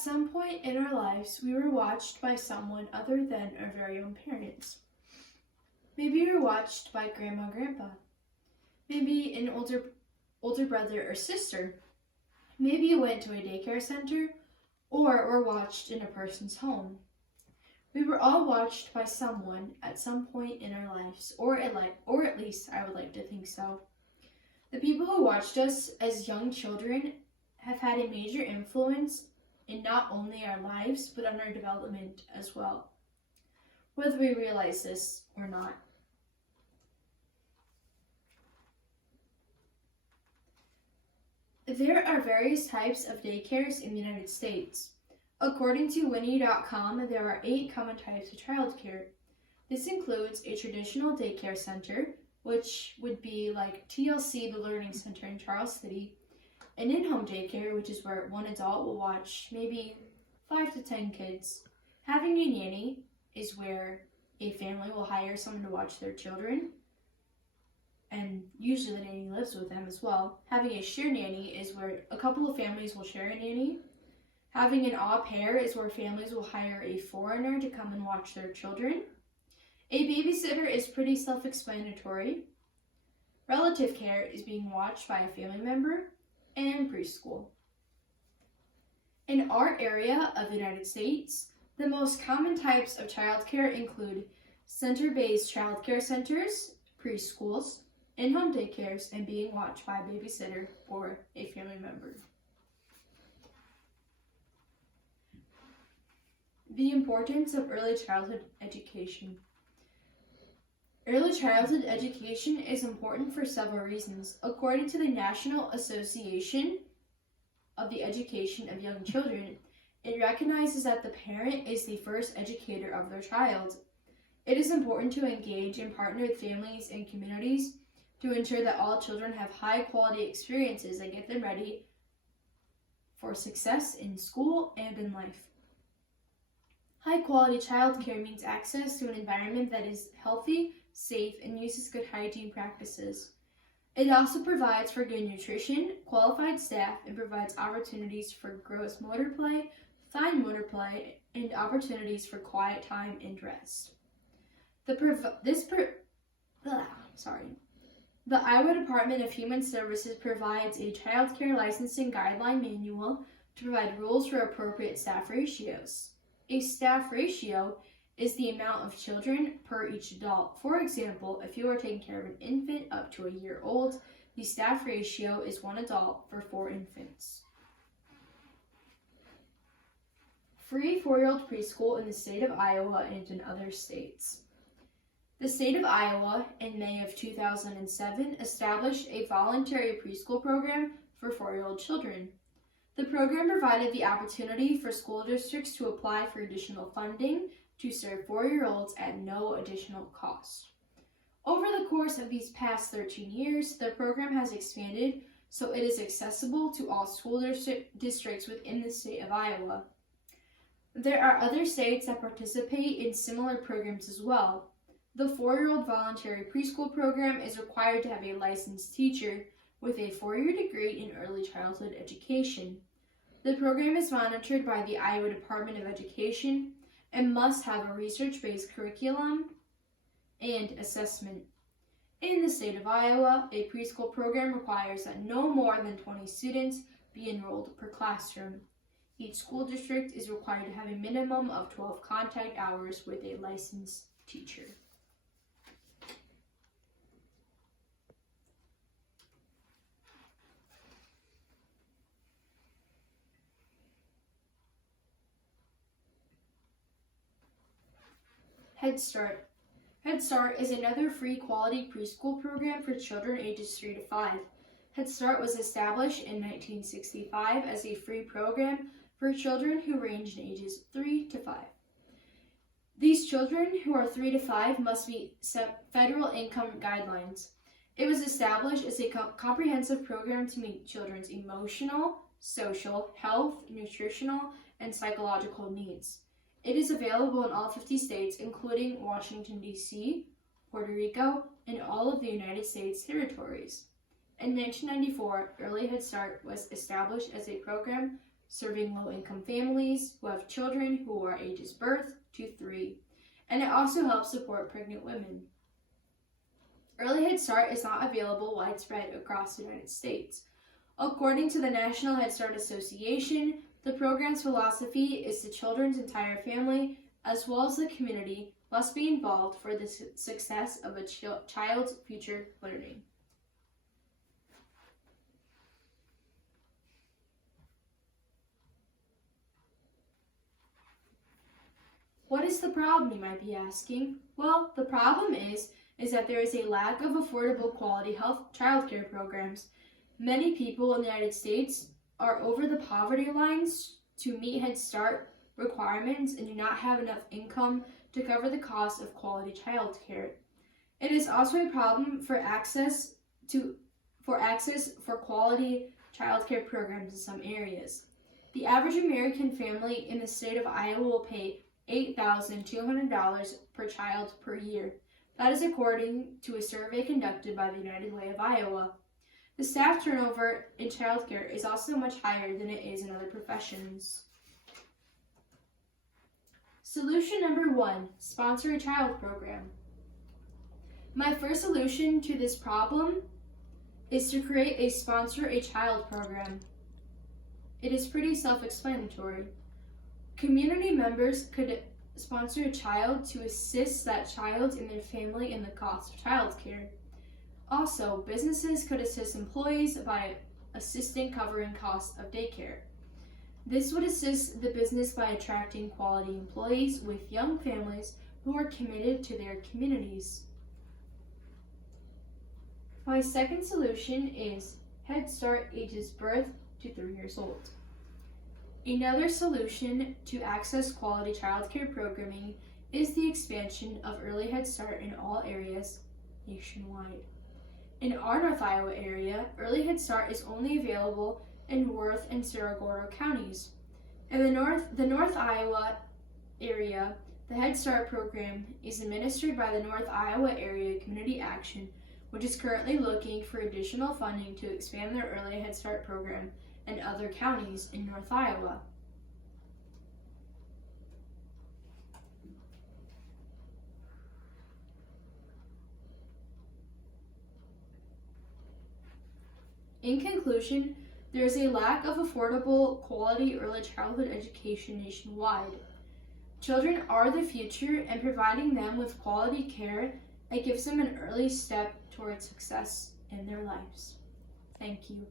At some point in our lives, we were watched by someone other than our very own parents. Maybe we were watched by grandma or grandpa. Maybe an older brother or sister. Maybe you went to a daycare center or were watched in a person's home. We were all watched by someone at some point in our lives, or at least I would like to think so. The people who watched us as young children have had a major influence in not only our lives, but on our development as well, whether we realize this or not. There are various types of daycares in the United States. According to Winnie.com, there are 8 common types of childcare. This includes a traditional daycare center, which would be like TLC, the Learning Center in Charles City, an in-home daycare, which is where one adult will watch maybe 5 to 10 kids. Having a nanny is where a family will hire someone to watch their children, and usually the nanny lives with them as well. Having a share nanny is where a couple of families will share a nanny. Having an au pair is where families will hire a foreigner to come and watch their children. A babysitter is pretty self-explanatory. Relative care is being watched by a family member, and preschool. In our area of the United States, the most common types of childcare include center-based childcare centers, preschools, in-home daycares, and being watched by a babysitter or a family member. The importance of early childhood education. Early childhood education is important for several reasons. According to the National Association of the Education of Young Children, it recognizes that the parent is the first educator of their child. It is important to engage and partner with families and communities to ensure that all children have high-quality experiences that get them ready for success in school and in life. High-quality childcare means access to an environment that is healthy, safe, and uses good hygiene practices. It also provides for good nutrition, qualified staff, and provides opportunities for gross motor play, fine motor play, and opportunities for quiet time and rest. The Iowa Department of Human Services provides a child care licensing guideline manual to provide rules for appropriate staff ratios. A staff ratio is the amount of children per each adult. For example, if you are taking care of an infant up to a year old, the staff ratio is 1 adult for 4 infants. Free 4-year-old preschool in the state of Iowa and in other states. The state of Iowa, in May of 2007, established a voluntary preschool program for 4-year-old children. The program provided the opportunity for school districts to apply for additional funding to serve 4-year-olds at no additional cost. Over the course of these past 13 years, the program has expanded so it is accessible to all school districts within the state of Iowa. There are other states that participate in similar programs as well. The 4-year-old voluntary preschool program is required to have a licensed teacher with a 4-year degree in early childhood education. The program is monitored by the Iowa Department of Education and must have a research-based curriculum and assessment. In the state of Iowa, a preschool program requires that no more than 20 students be enrolled per classroom. Each school district is required to have a minimum of 12 contact hours with a licensed teacher. Head Start. Head Start is another free quality preschool program for children ages 3 to 5. Head Start was established in 1965 as a free program for children who range in ages 3 to 5. These children who are 3 to 5 must meet federal income guidelines. It was established as a comprehensive program to meet children's emotional, social, health, nutritional, and psychological needs. It is available in all 50 states, including Washington, D.C., Puerto Rico, and all of the United States territories. In 1994, Early Head Start was established as a program serving low-income families who have children who are ages birth to 3, and it also helps support pregnant women. Early Head Start is not available widespread across the United States. According to the National Head Start Association, the program's philosophy is the children's entire family, as well as the community, must be involved for the success of a child's future learning. What is the problem, you might be asking? Well, the problem is that there is a lack of affordable quality health childcare programs. Many people in the United States are over the poverty lines to meet Head Start requirements and do not have enough income to cover the cost of quality childcare. It is also a problem for access for quality childcare programs in some areas. The average American family in the state of Iowa will pay $8,200 per child per year. That is according to a survey conducted by the United Way of Iowa. The staff turnover in childcare is also much higher than it is in other professions. Solution number 1, sponsor a child program. My first solution to this problem is to create a sponsor a child program. It is pretty self-explanatory. Community members could sponsor a child to assist that child and their family in the cost of childcare. Also, businesses could assist employees by assisting covering costs of daycare. This would assist the business by attracting quality employees with young families who are committed to their communities. My second solution is Head Start ages birth to 3 years old. Another solution to access quality childcare programming is the expansion of Early Head Start in all areas nationwide. In our North Iowa area, Early Head Start is only available in Worth and Cerro Gordo counties. In the North Iowa area, the Head Start program is administered by the North Iowa Area Community Action, which is currently looking for additional funding to expand their Early Head Start program in other counties in North Iowa. In conclusion, there is a lack of affordable, quality early childhood education nationwide. Children are the future, and providing them with quality care, it gives them an early step towards success in their lives. Thank you.